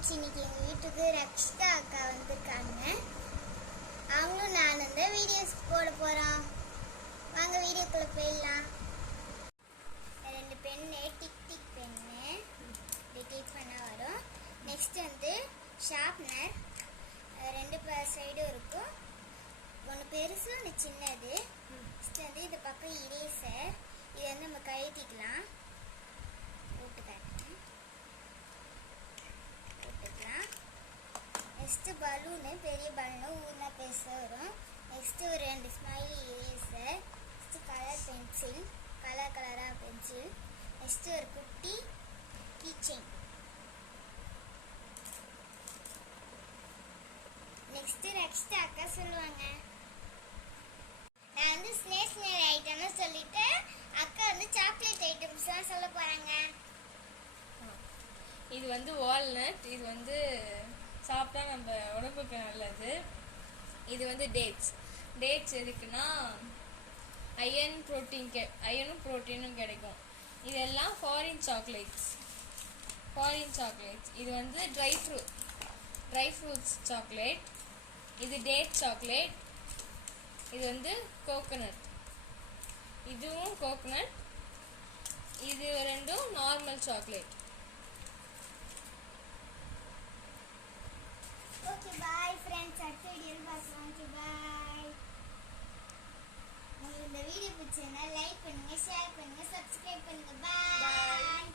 Friends, இன்னைக்கு எங்கள் வீட்டுக்கு ரக்ஷிதா அக்கா வந்திருக்காங்க. அவங்களும் நான் வந்து வீடியோஸ் போட போகிறோம். வாங்க வீடியோக்குள்ளே போயிடலாம். 2 pen, tick tick pen tick பண்ணால் வரும். நெக்ஸ்ட் வந்து ஷார்ப்னர் 2 சைடும் இருக்கும். ஒன்று பெருசு, ஒன்று சின்னது. நெக்ஸ்ட் வந்து இது பக்கம் இரேசர். இதை வந்து நம்ம கழட்டிக்கலாம். போட்டுக்கலாம். நெக்ஸ்ட்டு பலூனு, பெரிய பலூனு ஊர்னா பெருசாக வரும். நெக்ஸ்ட்டு ஒரு 2 smiley eraser. Next colour pencil, கலராக பென்சில். நெக்ஸ்ட்டு ஒரு குட்டி கீச்செயின். நெக்ஸ்ட்டு ரக்ஷிதா அக்கா சொல்லுவாங்க. நான் வந்து ஸ்னேஷனரி ஐட்டம்னு சொல்லிட்டு அக்கா வந்து சாக்லேட் ஐட்டம்ஸ் தான் சொல்ல போகிறாங்க. இது வந்து வால்நட். இது வந்து சாப்பிட்டா நம்ம உடம்புக்கு நல்லது. இது வந்து டேட்ஸ் எதுக்குன்னா அயனும் ப்ரோட்டீனும் கிடைக்கும். இதெல்லாம் ஃபாரின் சாக்லேட்ஸ். இது வந்து ட்ரை ஃப்ரூட்ஸ் சாக்லேட். இது டேட் சாக்லேட். இது வந்து கோகோனட். இதுவும் கோகோனட். இது ரெண்டும் normal chocolate. Okay, bye friends. அடுத்த வீடியோவில் பார்க்கலாம். ஓகே, பாய். உங்களுக்கு இந்த வீடியோ பிடிச்சிருந்தா லைக் பண்ணுங்க, ஷேர் பண்ணுங்க, சப்ஸ்கிரைப் பண்ணுங்க. பாய்.